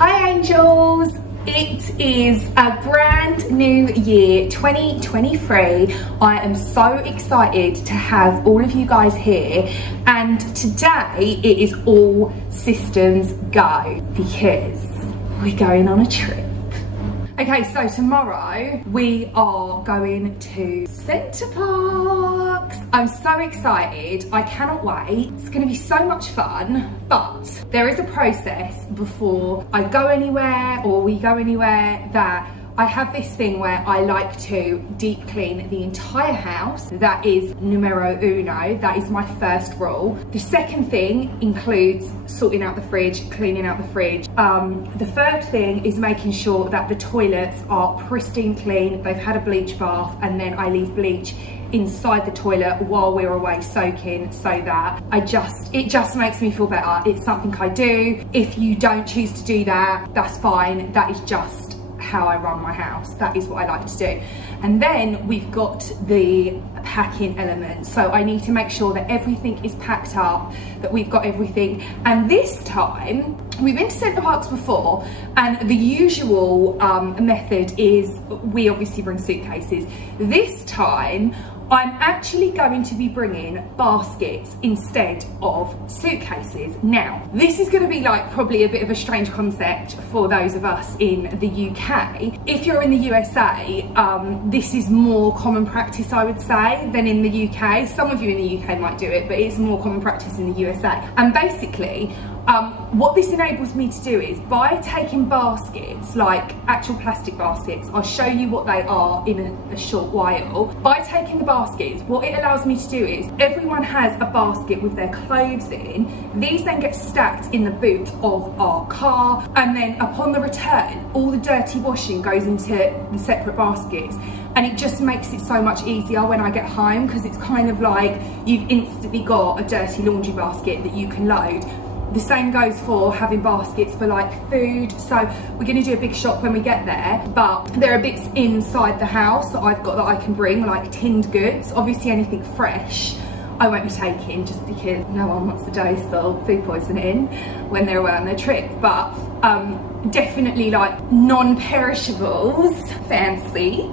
Hi angels! It is a brand new year, 2023. I am so excited to have all of you guys here, and today it is all systems go because we're going on a trip. Okay, so tomorrow we are going to Centre Parcs. I'm so excited, I cannot wait. It's gonna be so much fun, but there is a process before I go anywhere or we go anywhere that I have this thing where I like to deep clean the entire house. That is numero uno, that is my first rule. The second thing includes sorting out the fridge, cleaning out the fridge. The third thing is making sure that the toilets are pristine clean, they've had a bleach bath, and then I leave bleach inside the toilet while we're away soaking, so that it just makes me feel better. It's something I do. If you don't choose to do that, that's fine. That is just how I run my house. That is what I like to do. And then we've got the packing element. So I need to make sure that everything is packed up, that we've got everything. And this time, we've been to Centre Parcs before, and the usual method is we obviously bring suitcases. This time, I'm actually going to be bringing baskets instead of suitcases. Now, this is going to be like probably a bit of a strange concept for those of us in the UK. If you're in the USA, this is more common practice, I would say, than in the UK. Some of you in the UK might do it, but it's more common practice in the USA. And basically, what this enables me to do is, by taking baskets, like actual plastic baskets, I'll show you what they are in a short while. By taking the baskets, what it allows me to do is, everyone has a basket with their clothes in. These then get stacked in the boot of our car, and then upon the return, all the dirty washing goes into the separate baskets. And it just makes it so much easier when I get home, because it's kind of like you've instantly got a dirty laundry basket that you can load. The same goes for having baskets for like food. So we're gonna do a big shop when we get there, but there are bits inside the house that I've got that I can bring, like tinned goods. Obviously anything fresh I won't be taking, just because no one wants to dose of food poisoning when they're away on their trip. But definitely like non-perishables, fancy,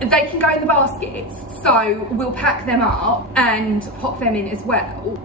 they can go in the baskets. So we'll pack them up and pop them in as well.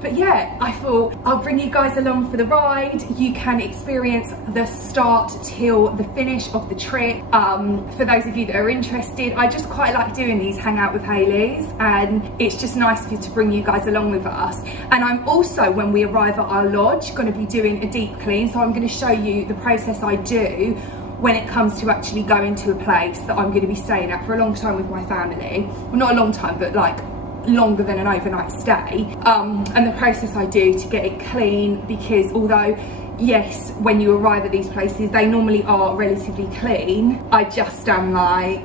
But yeah, I thought I'll bring you guys along for the ride. You can experience the start till the finish of the trip. For those of you that are interested, I just quite like doing these hang out with Hayley's, and it's just nice to bring you guys along with us. And I'm also, when we arrive at our lodge, going to be doing a deep clean. So I'm going to show you the process I do when it comes to actually going to a place that I'm going to be staying at for a long time with my family. Well, not a long time, but like longer than an overnight stay. And the process I do to get it clean, because although yes, when you arrive at these places, they normally are relatively clean, I just am like,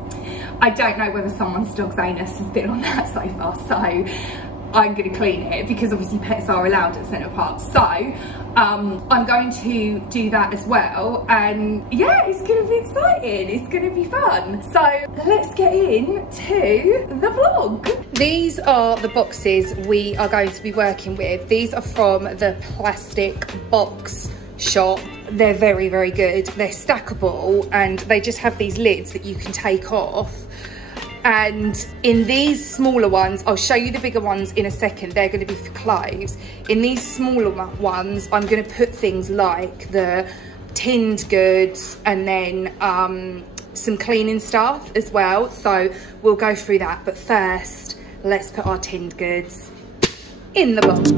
I don't know whether someone's dog's anus has been on that sofa, so I'm going to clean it, because obviously pets are allowed at Centre Parcs. So I'm going to do that as well, and yeah, it's going to be exciting, it's going to be fun. So let's get into the vlog. These are the boxes we are going to be working with. These are from the plastic box shop. They're very, very good. They're stackable, and they just have these lids that you can take off. And in these smaller ones, I'll show you the bigger ones in a second, they're going to be for clothes. In these smaller ones, I'm going to put things like the tinned goods, and then some cleaning stuff as well. So we'll go through that, but first let's put our tinned goods in the box.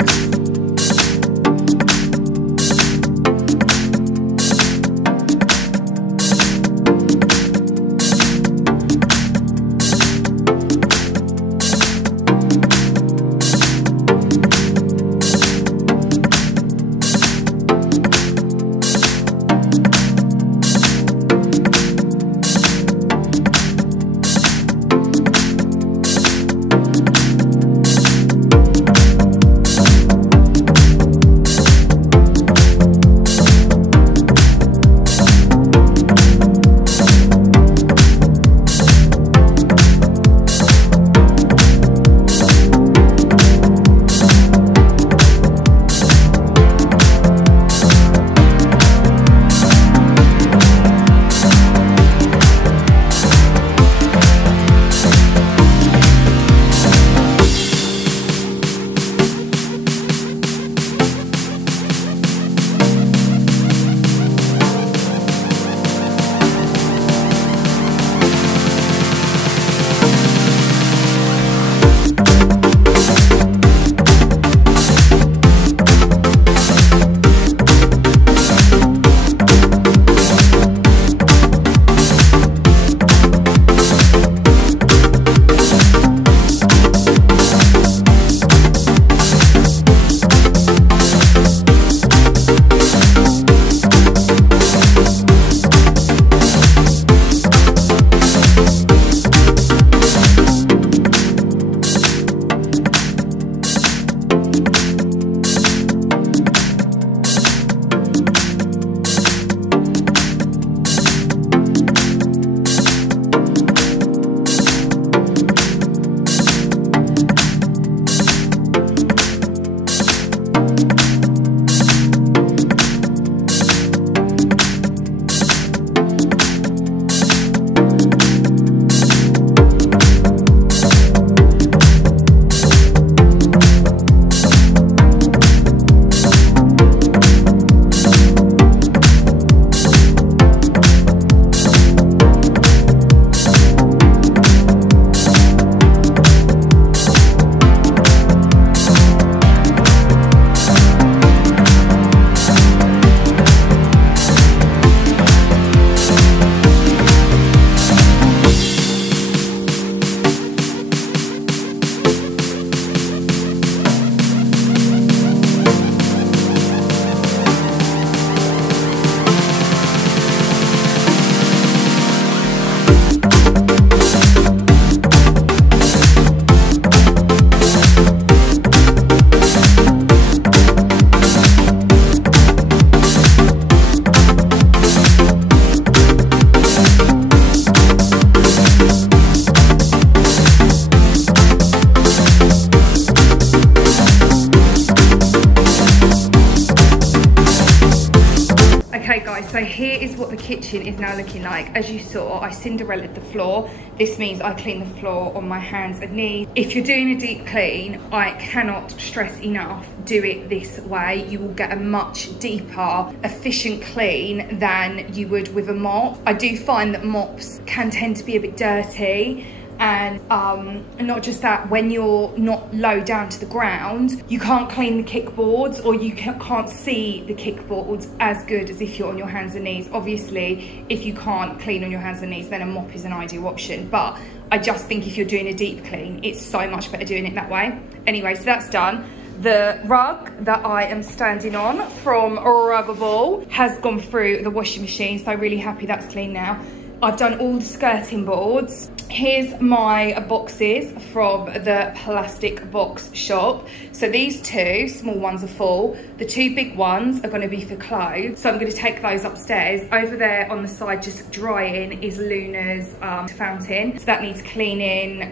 Okay guys, so here is what the kitchen is now looking like. As you saw, I Cinderellaed the floor. This means I clean the floor on my hands and knees. If you're doing a deep clean, I cannot stress enough, do it this way. You will get a much deeper, efficient clean than you would with a mop. I do find that mops can tend to be a bit dirty. And not just that, when you're not low down to the ground, you can't clean the kickboards, or you can't see the kickboards as good as if you're on your hands and knees. Obviously, if you can't clean on your hands and knees, then a mop is an ideal option. But I just think if you're doing a deep clean, it's so much better doing it that way. Anyway, so that's done. The rug that I am standing on from Ruggable has gone through the washing machine, so I'm really happy that's clean now. I've done all the skirting boards. Here's my boxes from the plastic box shop. So these two small ones are full. The two big ones are going to be for clothes. So I'm going to take those upstairs. Over there on the side, just drying, is Luna's fountain. So that needs cleaning.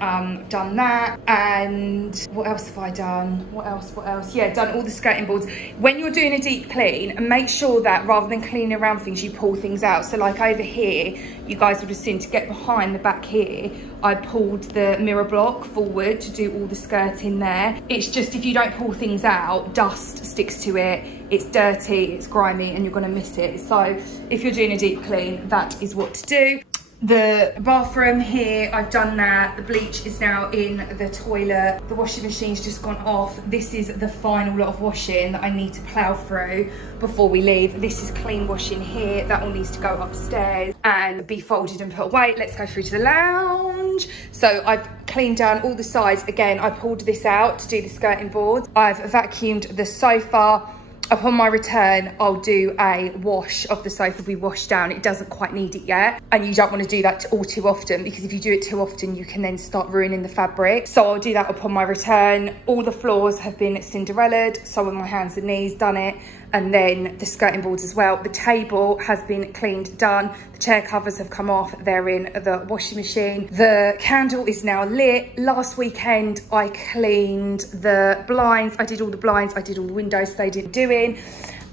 Done that. And what else have I done? What else? Yeah, done all the skirting boards. When you're doing a deep clean, make sure that rather than cleaning around things, you pull things out. So like over here, you guys would have seen, to get behind the back here, I pulled the mirror block forward to do all the skirting there. It's just, if you don't pull things out, dust sticks to it, it's dirty, it's grimy, and you're gonna miss it. So if you're doing a deep clean, that is what to do. The bathroom here, I've done that. The bleach is now in the toilet. The washing machine's just gone off. This is the final lot of washing that I need to plough through before we leave. This is clean washing here. That all needs to go upstairs and be folded and put away. Let's go through to the lounge. So I've cleaned down all the sides. Again, I pulled this out to do the skirting board. I've vacuumed the sofa. Upon my return, I'll do a wash of the sofa. We wash down. It doesn't quite need it yet. And you don't want to do that all too often, because if you do it too often, you can then start ruining the fabric. So I'll do that upon my return. All the floors have been Cinderellaed, so on my hands and knees, done it. And then the skirting boards as well. The table has been cleaned, done. The chair covers have come off. They're in the washing machine. The candle is now lit. Last weekend, I cleaned the blinds. I did all the blinds. I did all the windows they didn't do in.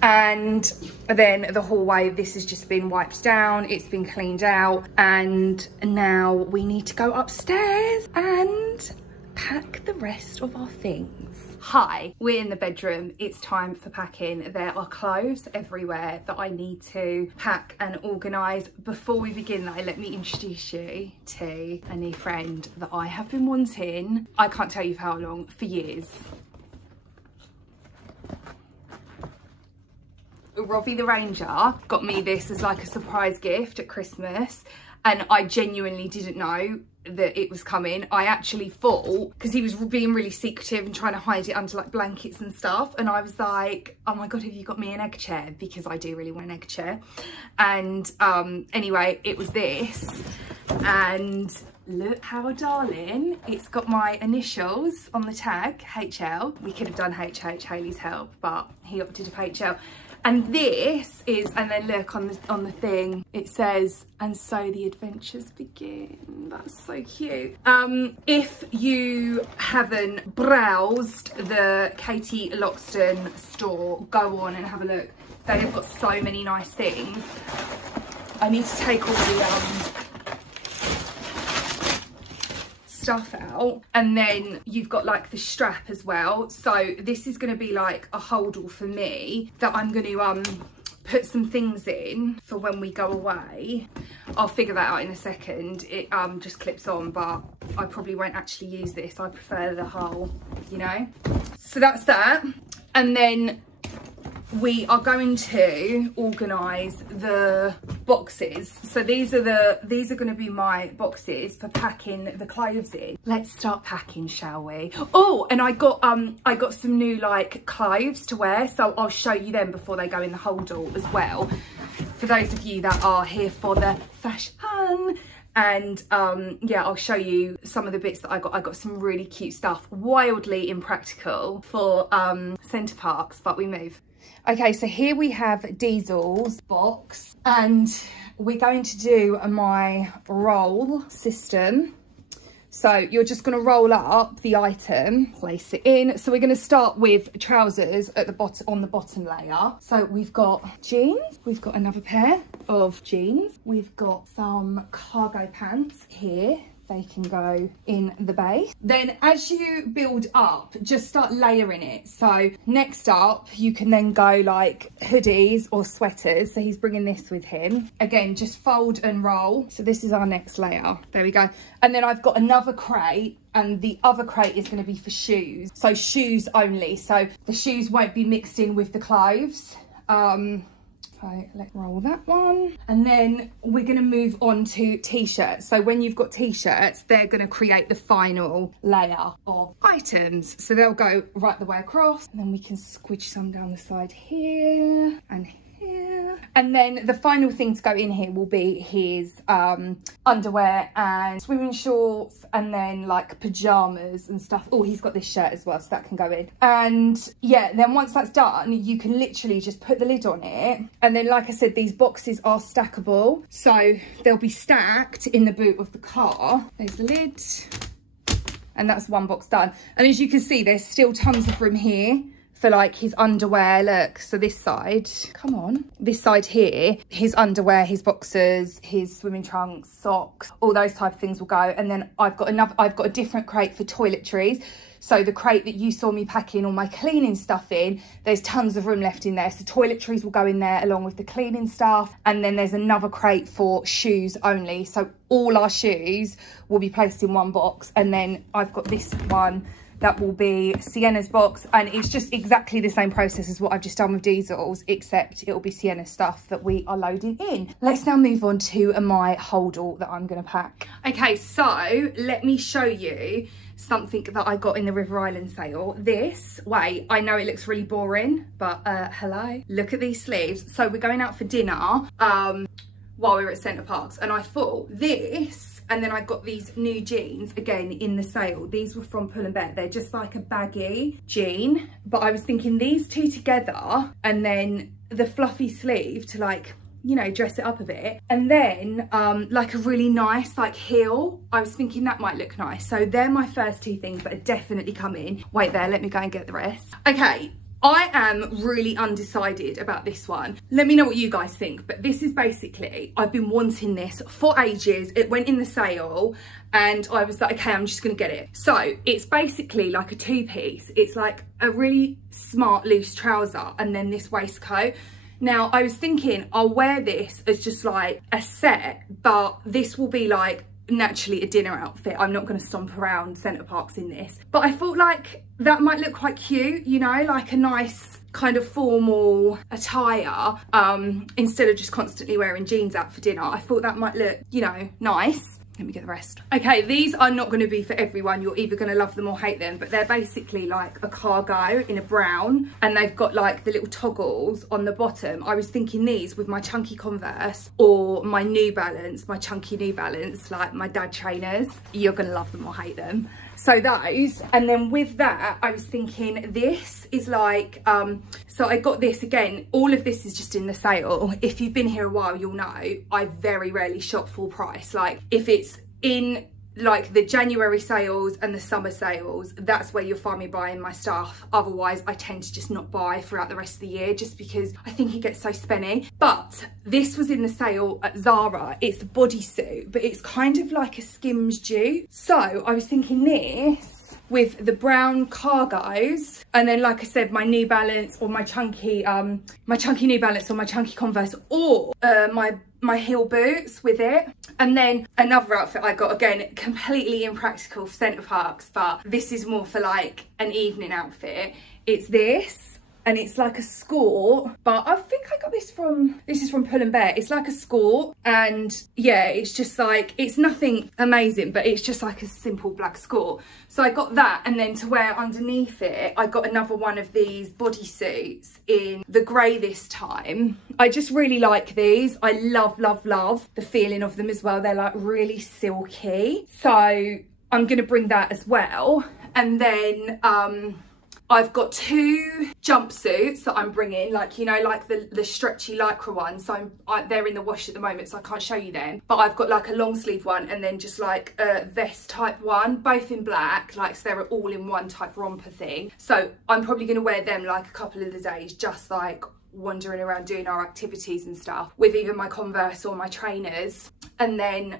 And then the hallway, this has just been wiped down. It's been cleaned out. And now we need to go upstairs and pack the rest of our things. Hi, we're in the bedroom. It's time for packing. There are clothes everywhere that I need to pack and organise. Before we begin though, let me introduce you to a new friend that I have been wanting, I can't tell you for how long, for years. Robbie the Ranger got me this as like a surprise gift at Christmas, and I genuinely didn't know that it was coming. I actually thought, because he was being really secretive and trying to hide it under like blankets and stuff, and I was like, oh my god, have you got me an egg chair? Because I do really want an egg chair. And anyway, it was this, and look how darling. It's got my initials on the tag, HL. We could have done HH, Hayley's Help, but he opted for HL. And this is, and then look on the thing, it says, and so the adventures begin. That's so cute. If you haven't browsed the Katie Loxton store, go on and have a look. They have got so many nice things. I need to take all the stuff out, and then you've got like the strap as well. So this is going to be like a holdall for me that I'm going to put some things in for when we go away. I'll figure that out in a second. It just clips on, but I probably won't actually use this. I prefer the hole, you know. So that's that. And then we are going to organise the boxes. So these are going to be my boxes for packing the clothes in. Let's start packing, shall we? Oh, and I got some new like clothes to wear, so I'll show you them before they go in the holdall as well, for those of you that are here for the fashion. And yeah, I'll show you some of the bits that I got some really cute stuff, wildly impractical for Centre Parcs, but we move. Okay, so here we have Diesel's box, and we're going to do my roll system. So you're just going to roll up the item, place it in. So we're going to start with trousers at the bottom, on the bottom layer. So we've got jeans, we've got another pair of jeans, we've got some cargo pants here. They can go in the base. Then as you build up, just start layering it. So next up, you can then go like hoodies or sweaters. So he's bringing this with him. Again, just fold and roll. So this is our next layer. There we go. And then I've got another crate, and the other crate is going to be for shoes. So shoes only. So the shoes won't be mixed in with the clothes. So let's roll that one. And then we're going to move on to t-shirts. So when you've got t-shirts, they're going to create the final layer of items. So they'll go right the way across. And then we can squidge some down the side here and here. And then the final thing to go in here will be his underwear and swimming shorts, and then like pajamas and stuff. Oh, he's got this shirt as well, so that can go in. And yeah, then once that's done, you can literally just put the lid on it. And then, like I said, these boxes are stackable, so they'll be stacked in the boot of the car. There's the lid, and that's one box done. And as you can see, there's still tons of room here for like his underwear. Look, so this side, come on, this side here, his underwear, his boxers, his swimming trunks, socks, all those type of things will go. And then I've got a different crate for toiletries. So the crate that you saw me packing all my cleaning stuff in, there's tons of room left in there. So toiletries will go in there along with the cleaning stuff. And then there's another crate for shoes only. So all our shoes will be placed in one box. And then I've got this one that will be Sienna's box, and it's just exactly the same process as what I've just done with Diesel's, except it'll be Sienna's stuff that we are loading in. Let's now move on to my holdall that I'm gonna pack. Okay, so let me show you something that I got in the River Island sale. This, wait, I know it looks really boring, but hello, look at these sleeves. So we're going out for dinner while we were at Centre Parcs, and I thought this, and then I got these new jeans again in the sale. These were from Pull & Bear. They're just like a baggy jean, but I was thinking these two together, and then the fluffy sleeve to like, you know, dress it up a bit, and then like a really nice like heel. I was thinking that might look nice. So they're my first two things that are definitely coming. Wait there, let me go and get the rest. Okay, I am really undecided about this one. Let me know what you guys think, but this is basically, I've been wanting this for ages. It went in the sale and I was like, okay, I'm just gonna get it. So it's basically like a two-piece. It's like a really smart loose trouser and then this waistcoat. Now I was thinking I'll wear this as just like a set, but this will be like naturally a dinner outfit. I'm not going to stomp around Centre Parcs in this, but I thought like that might look quite cute, you know, like a nice kind of formal attire instead of just constantly wearing jeans out for dinner. I thought that might look, you know, nice. Let me get the rest. Okay, these are not going to be for everyone. You're either going to love them or hate them, but they're basically like a cargo in a brown, and they've got like the little toggles on the bottom. I was thinking these with my chunky Converse or my New Balance, my chunky New Balance, like my dad trainers. You're going to love them or hate them. So those, and then with that, I was thinking this is like, so I got this again, all of this is just in the sale. If you've been here a while, you'll know I very rarely shop full price. Like if it's in like the January sales and the summer sales, that's where you'll find me buying my stuff. Otherwise I tend to just not buy throughout the rest of the year, just because I think it gets so spenny. But this was in the sale at Zara. It's a bodysuit, but it's kind of like a Skims dupe. So I was thinking this with the brown cargos, and then like I said, my New Balance or my chunky New Balance or my chunky Converse, or my heel boots with it. And then another outfit I got, again, completely impractical for Centre Parcs, but this is more for like an evening outfit. It's this, and it's like a skirt, but I think I got this is from Pull & Bear. It's like a skirt, and yeah, it's just like, it's nothing amazing, but it's just like a simple black skirt. So I got that, and then to wear underneath it, I got another one of these bodysuits in the grey this time. I just really like these. I love, love, love the feeling of them as well. They're like really silky. So I'm gonna bring that as well. And then I've got 2 jumpsuits that I'm bringing, like, you know, like the stretchy lycra ones. So they're in the wash at the moment, so I can't show you them. But I've got like a long sleeve one and then just like a vest type one, both in black, like, so they're all in one type romper thing. So I'm probably going to wear them like a couple of the days, just like wandering around doing our activities and stuff with either my Converse or my trainers. And then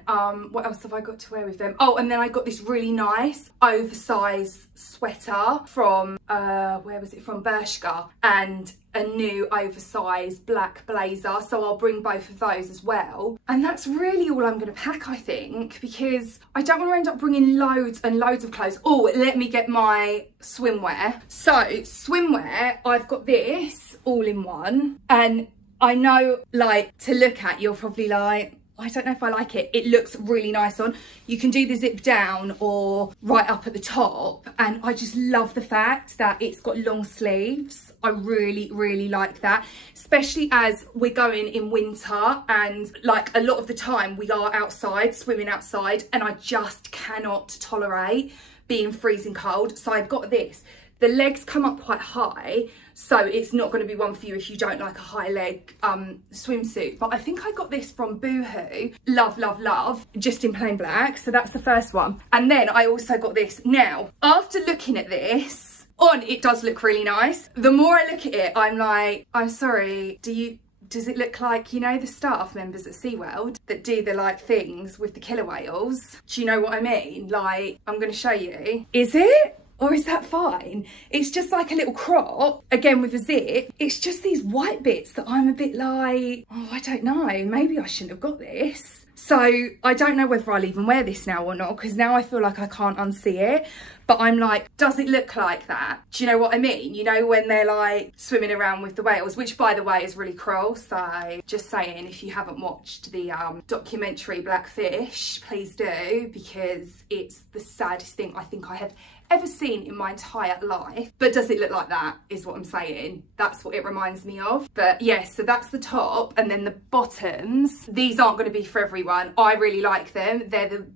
what else have I got to wear with them? Oh, and then I got this really nice oversized sweater from where was it, from Bershka, and a new oversized black blazer, so I'll bring both of those as well. And that's really all I'm going to pack, I think, because I don't want to end up bringing loads and loads of clothes. Oh, let me get my swimwear. So swimwear, I've got this all in one, and I know, like, to look at, you're probably like, I don't know if I like it. It looks really nice on. You can do the zip down or right up at the top. And I just love the fact that it's got long sleeves. I really, really like that, especially as we're going in winter, and like a lot of the time we are outside, swimming outside, and I just cannot tolerate being freezing cold. So I've got this. The legs come up quite high, so it's not going to be one for you if you don't like a high leg swimsuit. But I think I got this from Boohoo. Love, love, love. Just in plain black. So that's the first one. And then I also got this. Now, after looking at this, it does look really nice. The more I look at it, I'm like, I'm sorry, does it look like, you know, the staff members at SeaWorld that do the like things with the killer whales? Do you know what I mean? Like, I'm going to show you. Is it? Or is that fine? It's just like a little crop, again with a zip. It's just these white bits that I'm a bit like, oh, I don't know, maybe I shouldn't have got this. So I don't know whether I'll even wear this now or not, because now I feel like I can't unsee it. But I'm like, does it look like that? Do you know what I mean? You know, when they're like swimming around with the whales, which by the way is really cruel. So just saying, if you haven't watched the documentary Blackfish, please do, because it's the saddest thing I think I have ever seen in my entire life. But does it look like that is what I'm saying. That's what it reminds me of. But yes, so that's the top, and then the bottoms, these aren't going to be for everyone. I really like them.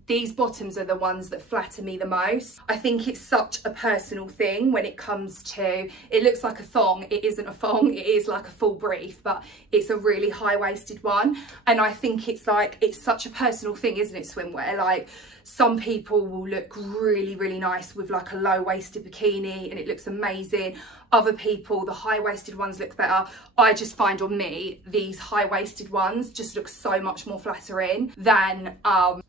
These bottoms are the ones that flatter me the most. I think it's such a personal thing when it comes to, it looks like a thong, it isn't a thong, it is like a full brief, but it's a really high-waisted one. And I think it's like, it's such a personal thing, isn't it, swimwear? Like, some people will look really, really nice with like a low-waisted bikini and it looks amazing. Other people, the high-waisted ones look better. I just find on me, these high-waisted ones just look so much more flattering than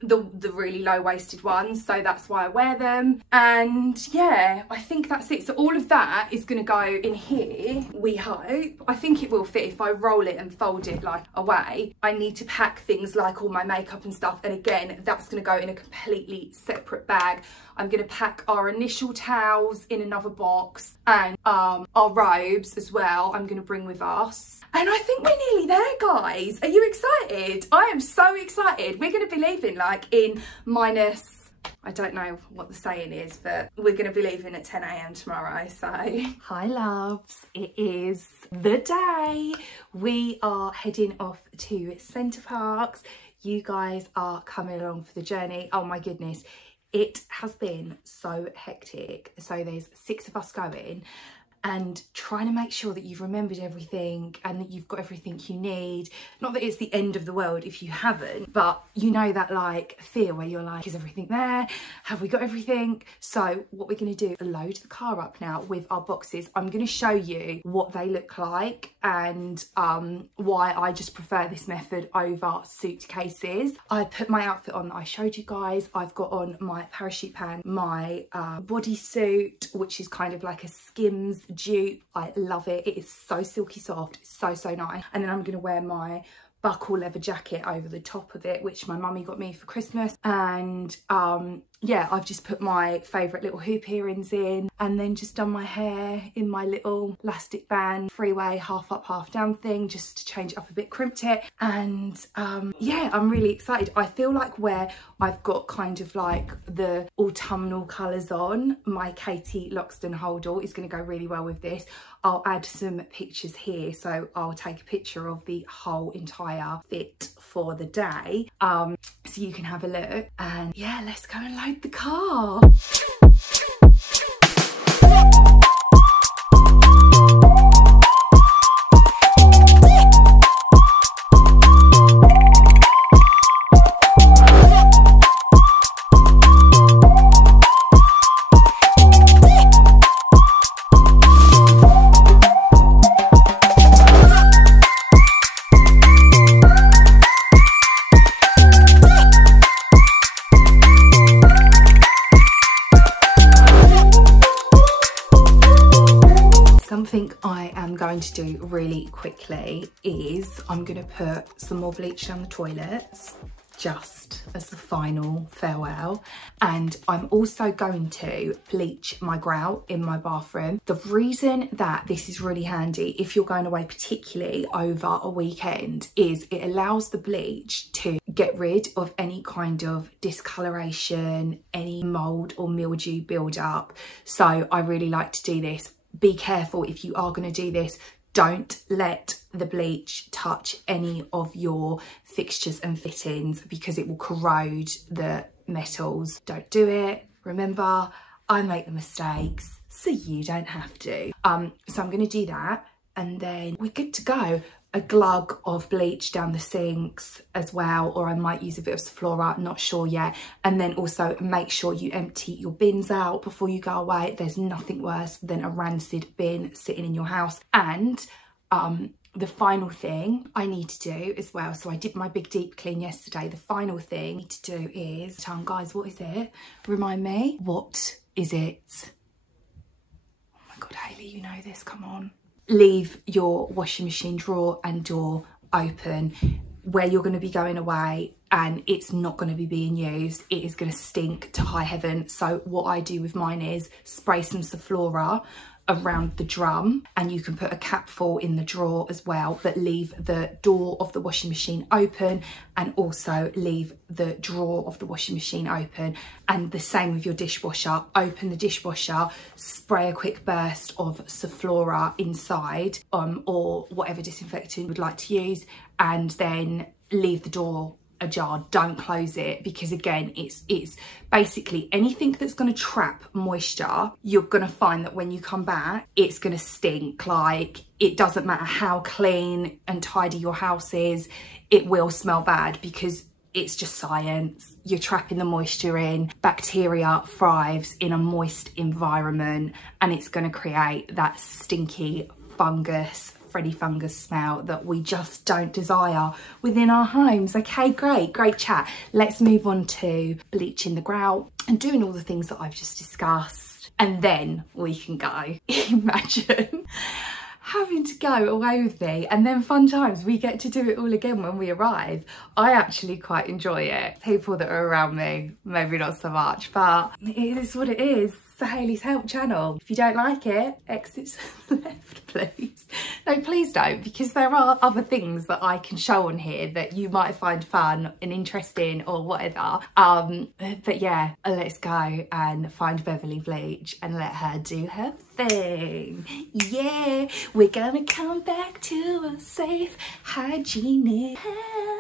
the really low-waisted ones. So that's why I wear them. And yeah, I think that's it. So all of that is going to go in here, we hope. I think it will fit if I roll it and fold it like away. I need to pack things like all my makeup and stuff. And again, that's going to go in a completely separate bag. I'm going to pack our initial towels in another box, and our robes as well I'm going to bring with us. And I think we're nearly there, guys. Are you excited? I am so excited. We're going to be leaving like in minus, I don't know what the saying is, but we're going to be leaving at 10 AM tomorrow. So hi loves, it is the day. We are heading off to Centre Parcs. You guys are coming along for the journey. Oh my goodness, it has been so hectic. So there's 6 of us going, and trying to make sure that you've remembered everything and that you've got everything you need. Not that it's the end of the world if you haven't, but you know that like fear where you're like, is everything there? Have we got everything? So what we're going to do is load the car up now with our boxes. I'm going to show you what they look like and why I just prefer this method over suitcases. I put my outfit on that I showed you guys. I've got on my parachute pants, my bodysuit, which is kind of like a Skims dupe. I love it. It is so silky soft. It's so nice. And then I'm going to wear my buckle leather jacket over the top of it, which my mummy got me for Christmas. And yeah, I've just put my favourite little hoop earrings in, and then just done my hair in my little elastic band freeway half up half down thing, just to change it up a bit, crimped it. And yeah, I'm really excited. I feel like where I've got kind of like the autumnal colours on, my Katie Loxton Holdall is going to go really well with this. I'll add some pictures here, so I'll take a picture of the whole entire fit for the day, so you can have a look. And yeah, let's go and load the car. going to do really quickly is I'm going to put some more bleach down the toilets, just as the final farewell. And I'm also going to bleach my grout in my bathroom. The reason that this is really handy if you're going away, particularly over a weekend, is it allows the bleach to get rid of any kind of discoloration, any mold or mildew build up. So I really like to do this. Be careful if you are going to do this. Don't let the bleach touch any of your fixtures and fittings because it will corrode the metals. Don't do it. Remember, I make the mistakes, so you don't have to. So I'm going to do that, and then we're good to go. A glug of bleach down the sinks as well, or I might use a bit of Sephora, not sure yet. And then also make sure you empty your bins out before you go away. There's nothing worse than a rancid bin sitting in your house. And the final thing I need to do as well, so I did my big deep clean yesterday. The final thing I need to do is, guys, what is it? Remind me. What is it? Oh my God, Hayley, you know this, come on. Leave your washing machine drawer and door open where you're going to be going away, and it's not going to be being used. It is going to stink to high heaven. So what I do with mine is spray some Sephora around the drum, and you can put a capful in the drawer as well, but leave the door of the washing machine open, and also leave the drawer of the washing machine open. And the same with your dishwasher. Open the dishwasher, spray a quick burst of Sephora inside, or whatever disinfectant you would like to use, and then leave the door ajar. Don't close it, because again, it's basically anything that's going to trap moisture. You're going to find that when you come back, it's going to stink. Like, it doesn't matter how clean and tidy your house is, it will smell bad, because it's just science. You're trapping the moisture in. Bacteria thrives in a moist environment, and it's going to create that stinky fungus, Freddy fungus smell that we just don't desire within our homes. Okay, great chat. Let's move on to bleaching the grout and doing all the things that I've just discussed, and then we can go. Imagine having to go away with me, and then fun times, we get to do it all again when we arrive. I actually quite enjoy it. People that are around me, maybe not so much, but it is what it is. It's the Hayley's Help channel. If you don't like it, exit left, please. No, please don't, because there are other things that I can show on here that you might find fun and interesting or whatever. But yeah, let's go and find Beverly Bleach and let her do her thing. Yeah, we're gonna come back to a safe, hygienic house.